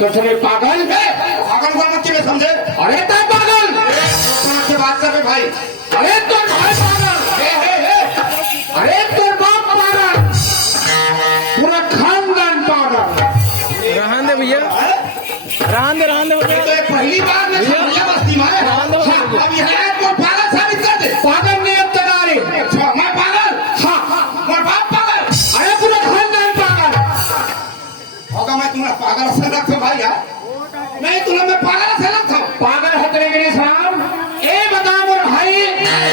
कसरे पागल पागल को मत क्यों समझे? अरे तो पागल से बात कर भाई। अरे तो भाई पागल अरे तो बाप पागल पूरा खानदान पागल। रहन दे भैया, रहन दे भैया। तो ये पहली बार मैं समझा बस्ती में अब यह तो पागल साबित कर दे। पागल नहीं अब तैयारी अच्छा मैं पागल? हाँ और बाप पागल? अरे पूरा खानदान पागल होगा मैं तुम्हारा पागल असर रखो भाई यार। नहीं तुला मैं पागल से लगता हूँ पागल हतरे गिरी साहब ए बता मोर भाई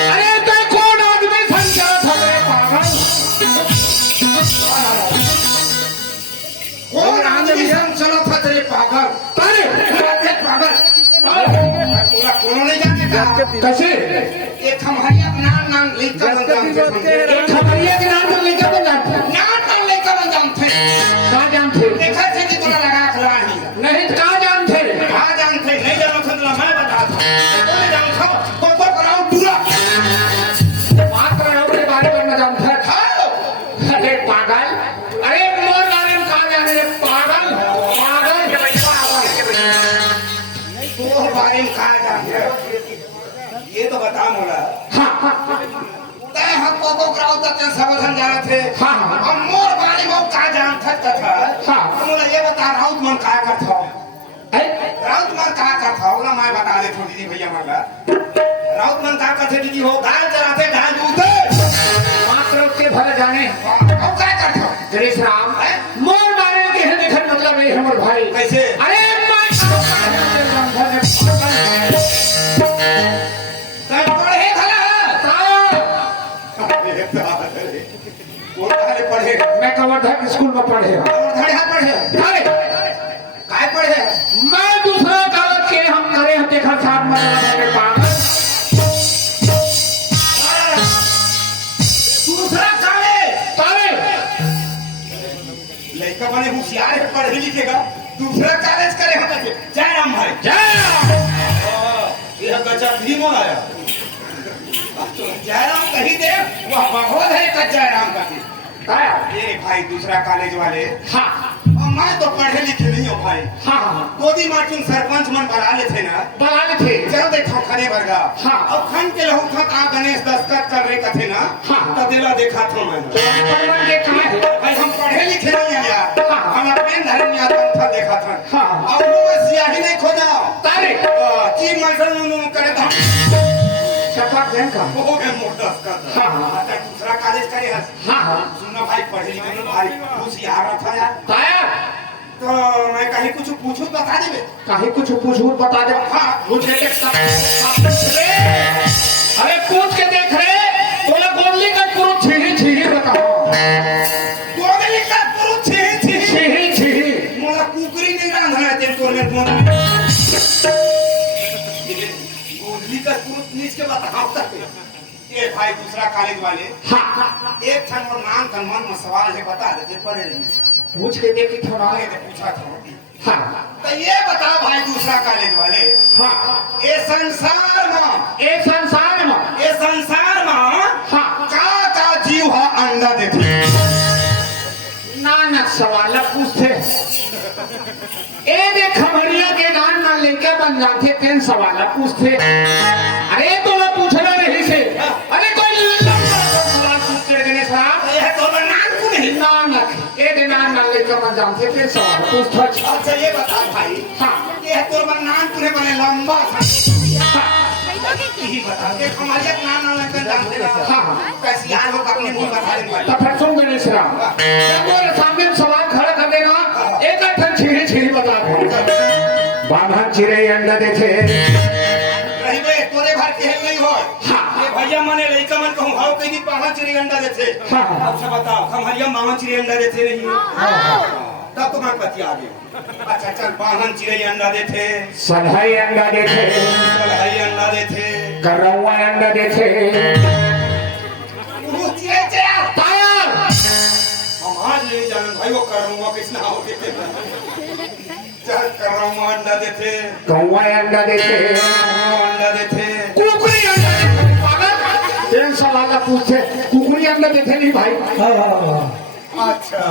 अरे तो कौन आदमी संचार हतरे पागल कौन आदमी चलो था तेरे पागल अरे पागल तुला कोनो नहीं जाने का कैसे एक खमहरिया नाम नाम लेकर बन जानते एक खबरिया के नाम पर लेकर बन जाते नाम लेकर बन जानते कहाँ जानते देखा थे कि तुला लगा खड़ा नहीं कहाँ जानते कहाँ जानते नहीं जानो था तुला मैं बताता नहीं जानता को कराओ दूरा मात्र अपने बारे में न जानते अरे पागल अरे मोर बारे में कहाँ जाने रे पागल तो बारे में कहा जानते ये तो बता मोला तय हम को कराओ तक समझन जाना थे हम मोर बारे में कहा जानता था मोला ये बता राउत मन कहा करता राउत मन कहा करता हो ना मैं बता दे थोड़ी दी भैया मला राउत मन कहा करते दीदी हो गाय चराते गाय दूधते मात्र उसके भले जाने अब क्या करता गणेश राम मोर बारे में कहने देखने मतलब नहीं हमर भाई कैसे अरे तय पढ़े भला पढ़े मैं कवर्धक स्कूल में पढ़े पढ़े काय पढ़े मैं दूसरा कागज के हम करे हम देखा साहब मेरे पागल दूसरा काले तारे लड़का बने होशियार है पढ़े लिखेगा दूसरा कॉलेज करे हम जय राम भाई जय यह गजब भी मोल आया जय राम कही दे वह बहुत है का जय राम कही ये भाई दूसरा कॉलेज वाले हाँ और मैं तो पढ़े लिखे नहीं हूँ भाई हाँ गोदी मार्टिन सरपंच मन बना लेते ना बना थे चल देखो खने वर्गा हाँ। और खन के लहू था का गणेश दस्तखत कर रहे कथे ना हाँ। तो दिला देखा था मैं परवन के कहा है भाई हम पढ़े लिखे नहीं है यार हाँ। हम अपने धर्म या था देखा था हाँ। और वो सियाही नहीं खोजा तारे चीफ मास्टर करे था शपथ बैंक का वो है मोटा का हाँ। दूसरा कॉलेज करे है हाँ सुनो भाई पढ़े लिखे भाई होशियार था यार ताया तो मैं कहीं कुछ पूछूं बता देबे कहीं कुछ पूछू बता दे हाँ। पूछ के अरे पूछ के देख रहे बोला गोली का पूरा छीही छीही बताओ गोली का पूरा छी छीही छीही मोला कुकरी नहीं रांधना है तेरे में फोन गोली का पूरा नीच के बताओ तक ये भाई दूसरा कॉलेज वाले हाँ एक ठन और नाम का मन में सवाल है बता दे पढ़े रही पूछ के देखी थोड़ा आगे तो पूछा था हाँ तो ये बता भाई दूसरा कॉलेज वाले हाँ ये संसार में एक संसार में ये संसार में हाँ का जीव है अंडा देते नानक सवाल पूछते ए देख खबरिया के नाम ना लेके बन जाते तेन सवाल पूछते अरे तो मैं पूछना नहीं से अरे कोई सवाल पूछते गणेश साहब ये तो नाम को नहीं नानक ए दे नाम ना लेके बन जाते तेन सवाल पूछते अच्छा ये बता भाई हाँ ये तो नाम तूने बने लंबा था यही बता के हमारे नाम ना लेकर जानते ना हाँ कैसे यार हो अपने मुंह बता दे भाई तो फिर सुन गणेश राम जब मेरे सामने सवाल खड़ा कर देना एक अठन छीड़ी छीड़ी बता दे बांधन चिड़ै अंडा देते रही बे तोरे भर के नहीं हो हाँ। ये भैया मने लइका मन कहूं हाउ कहीं पाहा चिड़ी अंडा देते हाँ। अच्छा बताओ हमारिया मामा चिड़ी अंडा देते नहीं तब तो मैं पति आ गया अच्छा चल बाहन चिड़ै अंडा देते सलहई अंडा देते कलहई अंडा देते करौआ अंडा देते वो चिड़ै चया ताया हम आज नहीं जान भाई वो करूंगा किसना हो देते चल करूंगा अंडा देते कौआ अंडा देते अंडा देते कुकरी अंडा देते पागल तेन सवाल पूछते कुकरी अंडा देते नहीं भाई अच्छा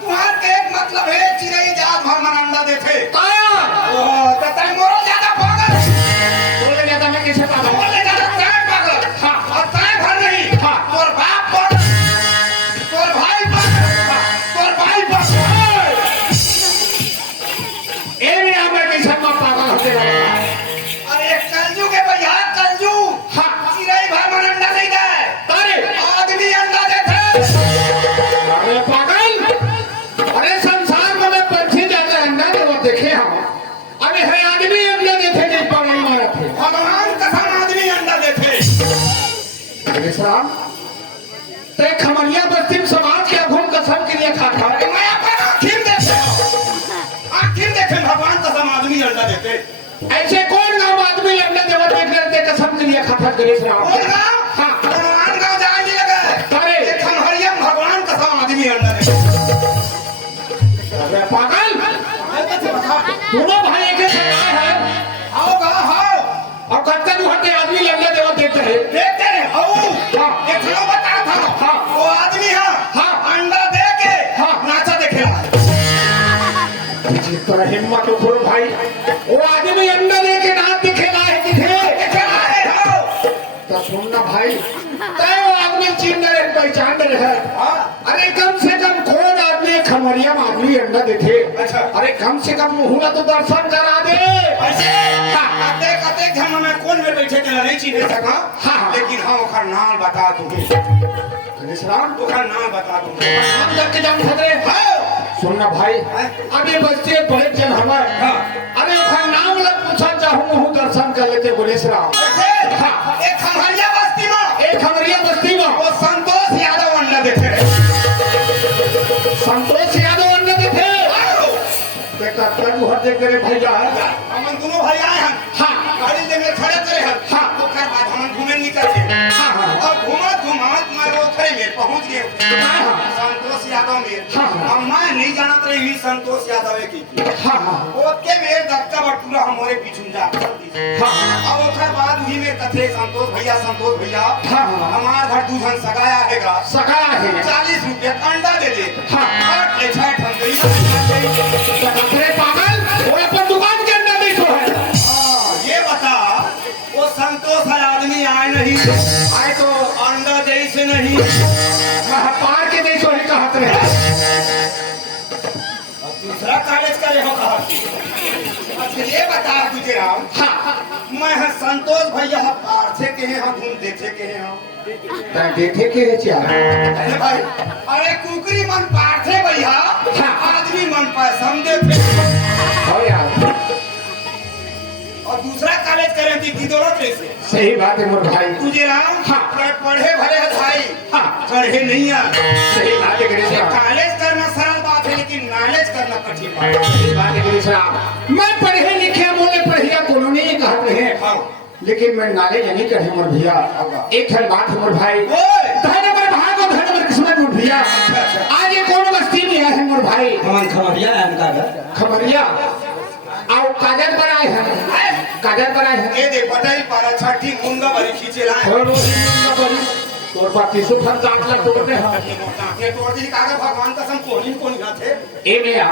तुम्हार के एक मतलब है चिड़ै जात भर मन अंडा देते ताया ओ तो तय मोरो ज्यादा पागल बोले ज्यादा मैं किसे पागल बोले ज्यादा तय पागल हाँ। और तय भर नहीं हाँ। तोर बाप पागल तोर भाई पागल तोर भाई पागल ए मैं मैं किसे पागल होते रहा अरे कलजू के भैया कलजू हाँ। चिड़ै भर मन अंडा नहीं दे तारे आदमी अंडा देते अरे पागल अरे संसार में पंछी जाते अंडा दे वो देखे हम अब साहब ते खमरिया बस्ती में समाज के घूम कसम के लिए खा खा मैं अपन आखिर देखे भगवान कसम आदमी अंडा देते। ऐसे कौन गाँव आदमी अंडा देवा देख करते कसम के लिए खाता गणेश राम कौन गाँव? हाँ हनुमान गाँव जाने लगे। अरे ये खमहरिया में भगवान कसम आदमी अंडा देते। अरे पागल दोनों भाई एक ही सच्चे हैं आओ गा आओ और कत्ते हटे आदमी अंडा देवा देते हैं देते हैं आओ। हाँ। एक चलो बता था हाँ। वो आदमी है हाँ। अंडा दे के हाँ। नाचा देखेला। जितना हिम्मत हो भाई वो आदमी अंडा दे के नाच दिखेगा है देखेला है आओ। तो सुनना भाई तय वो आदमी चीन रहे पहचान रहे हाँ। अरे कम से कम कौन आदमी खमरिया में आदमी अंडा देते अच्छा। अरे कम से कम मुहूर्त तो दर्शन करा दे ऐसे कते कते घम में कौन में बैठे के नहीं चिन्ह सका। हाँ। लेकिन हाँ ओखर नाम बता दूंगी। गणेश राम ओखर नाम बता दूंगी। नाम तक के जान खतरे सुनना भाई अभी बच्चे बड़े जन हमारे हाँ। अरे उसका नाम लग पूछा चाहूँ मुहूर्त दर्शन कर लेते गणेश राम ऐसे एक खमहरिया बस्ती में एक खमरिया बस्ती में वो संतोष यादव अंडा देते रहे। संतोष यादव अंडा देते बेटा तब हर जगह भैया हम दोनों भाई आए हैं। हाँ गाड़ी लेने खड़े करे हैं। हाँ। ओकर बाद हम घूमे निकल गए। हाँ, हाँ। और घूमत मैं वो खड़े में पहुंच गए। हाँ। संतोष यादव में हाँ। अब मैं नहीं जानत रही संतोष यादव की हाँ हाँ ओके मेरे दक्का बटूरा हमारे पीछे जा हाँ। और ओकर बाद वही में कथे संतोष भैया हाँ। हमार घर दूधन सगाया हैगा सगा है 40 रुपया अंडा दे दे। हाँ। हट ले छठ हम गई। अरे पागल वो अपन दुकान के अंदर बैठो है ये बता वो संतोष है आदमी आए नहीं आए तो अंडा जैसे नहीं पार के नहीं सोही कहत रहे दूसरा कॉलेज का यह कहा। अच्छा ये बता तुझे राम मैं है संतोष भैया पार्थे के हैं हम घूम देखे के हैं हम देखे के है चार अरे भाई अरे कुकरी मन पार्थे भैया आदमी मन पर समझे थे। हो यार और दूसरा कॉलेज करें थी दौलत से सही बात है मोर भाई तुझे राम हाँ। पढ़े भले है भाई हाँ। पढ़े नहीं आ सही बात है गणेश राम कॉलेज करना सरल बात है लेकिन नॉलेज करना कठिन बात है। सही बात है गणेश राम मैं पढ़े लिखे मोले पढ़िया कोनो नहीं कहते हैं हाँ। लेकिन मैं नाले नहीं कहे मोर भैया एक है बात है मोर भाई ओए! धन पर भाग और धन पर किस्मत मोर भैया आज ये कौन बस्ती में आए हैं मोर भाई हमारी खबरिया है इनका खबरिया आओ कागज पर आए हैं कागज पर आए हैं ये देख बताई पारा छठी मुंगा बड़ी खींचे लाए और तोर पास तीसो खर्च 8 लाख तोड़ते हैं अपने तोड़ दी कागज भगवान कसम कोनी ना थे। ए मेरा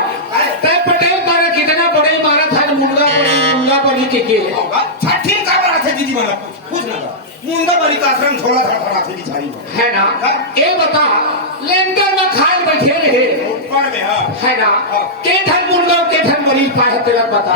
तय पटेल मारा कितना बड़े मारा था मुंगा पड़ी के छठी का बड़ा थे दीदी बना कुछ ना मुंगा बड़ी का आश्रम छोड़ा था थे बिचारी है ना ए बता लेंटर में खाल बैठे रहे ऊपर में है ना के ठन मुंगा के ठन बड़ी पाए तेरा बता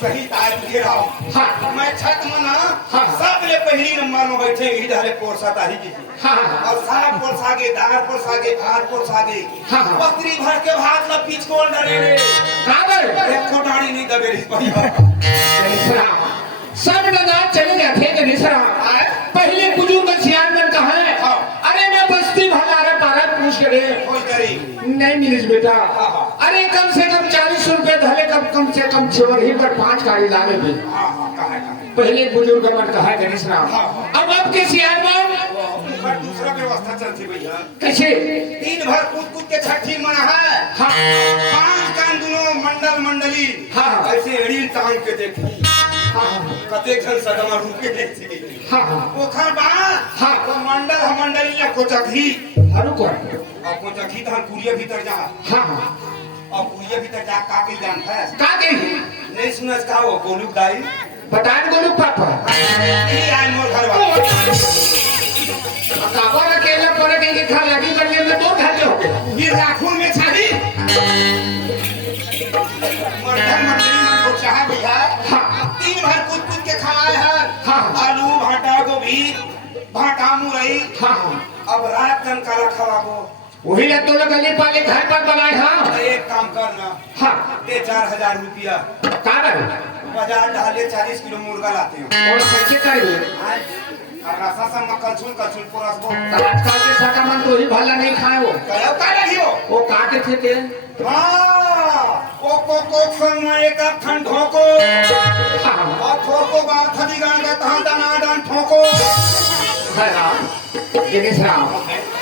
सही तार तुझे राव। हाँ। मैं छठ मना हाँ। सब ले पहली नंबर में बैठे इधर पोरसा ताही की हाँ। और सारा पोरसागे दागर पोरसागे भात पोरसागे हाँ। पत्री भर के भात ला पीछ कोल डरे रे कागज एक खोटाड़ी नहीं दबे रही भैया सब नजात चले जाते गणेश राम पहले बुजुर्ग सियान में कहा है अरे मैं बस्ती भगारा पारा पूछ करे खोज करी नहीं मिलिस बेटा अरे कम से कम 40 रुपए धले कम से कम छेवर ही पर 5 गाड़ी ला ले भी पहले बुजुर्ग मन कहा गणेश राम अब के सियान में दूसरा व्यवस्था चलती भैया कैसे दिन भर कूद के छठी मना है हाँ 5 कान दोनों मंडली हाँ। ऐसे एड़ी टांग के देखी कते घन सदमा रुके देखी हाँ ओखर बा हाँ। तो मंडली या कोचखी हनु को और कोचखी तो कुरिया भीतर जा हाँ और कुरिया भीतर जा का के जान है का गई नहीं सुनस का वो गोलू दाई बता गोलू पापा ये आए मोर घर वाला काबा अकेला पड़े के खा लगी करने में दो घंटे हो गए ये राखून में छाड़ी मर्दन मंडली मन को चाह भैया दिन भर कूद के खाए है हाँ। आलू भाटा गोभी भाटा मुरई हाँ अब रात कन काला खवाबो वही ले तो लोग गली पाले घर पर बनाए। हाँ एक काम करना, हाँ दे 4000 रुपया, काबर बाजार डाले 40 किलो मुर्गा लाते हैं। और कैसे करेंगे और रसा संग कलछुल कलछुल पोरसबो। आजकल के सका मन तो ही भला नहीं खाए वो कहो का रहियो वो काटे थे के हां को संग एक ठंडो को हाँ और ठोको बात थदी गान का तहन तना डान ठोको। है ना जगह राम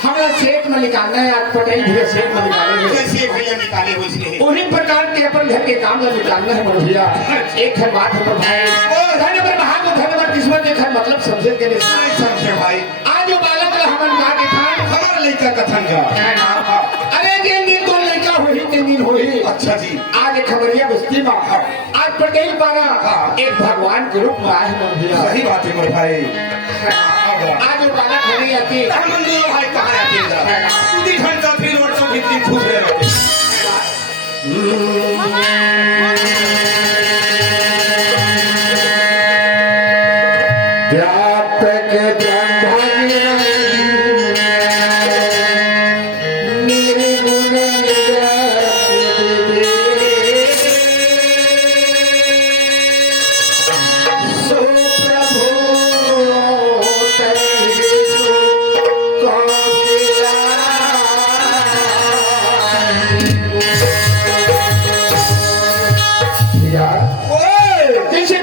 हमें सेठ में निकालना है। आज पटेल भैया सेठ में निकाले हैं। कैसे भैया निकाले हो इसलिए उन्हीं प्रकार के अपन घर के काम में निकालना है मन भैया। एक है बात है पर भाई धन्यवाद महान धन्यवाद किस्मत एक है मतलब समझे के लिए नहीं समझे भाई। आज जो बालक ला हमन गा के खान हमारा लड़का कथन जा है ना। अरे जे नींद तो लड़का होही ते नींद होही। अच्छा जी आज खबरिया बस्ती में आज पटेल पारा एक भगवान के रूप में आए हैं मन भैया। सही बात है मोर भाई। आज जो बालक नहीं आती हम दोनों भाई कहां आते हैं खुद ही ठंड का फिर और सब भीतर खुश रहे। व्यापक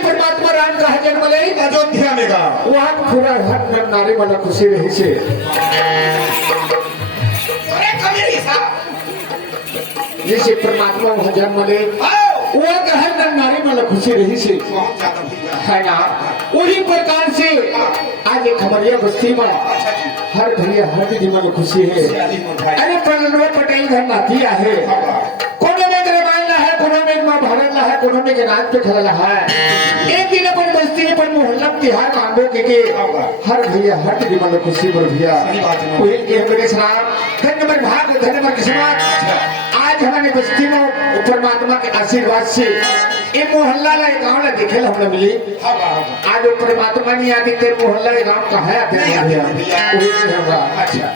परमात्मा राम का जन्म ले अयोध्या में का वहाँ पूरा हट में नारी वाला खुशी रही से अरे कमेरी साहब जैसे परमात्मा वहाँ जन्म ले वहाँ का हर में नारी वाला खुशी रही से बहुत ज्यादा भैया। है ना। उसी प्रकार से आज एक खबरिया बस्ती में अच्छा जी हर भैया हर दिन में खुशी है। सियाली मोर भाई। अरे प्रणव पटेल घर नाती है कोनो में रामायण है कोनो में महाभारत है कोनो में राज पे खड़ा है। एक दिन अपन बस्ती पर मोहल्ला तिहार मांगो के हर भैया हर दिन में खुशी बोल भैया। सही बात है। वही के मेरे सलाम धन्यवाद भाग धन्यवाद किस्मत। आज हमारे बस्ती में परमात्मा के आशीर्वाद से ये मोहल्ला ला गाँव ला देखे हमने मिली। आज वो परमात्मा नहीं आती तेरे मोहल्ला गाँव कहाँ आते हैं नहीं आते हैं भैया। वही से होगा। अच्छा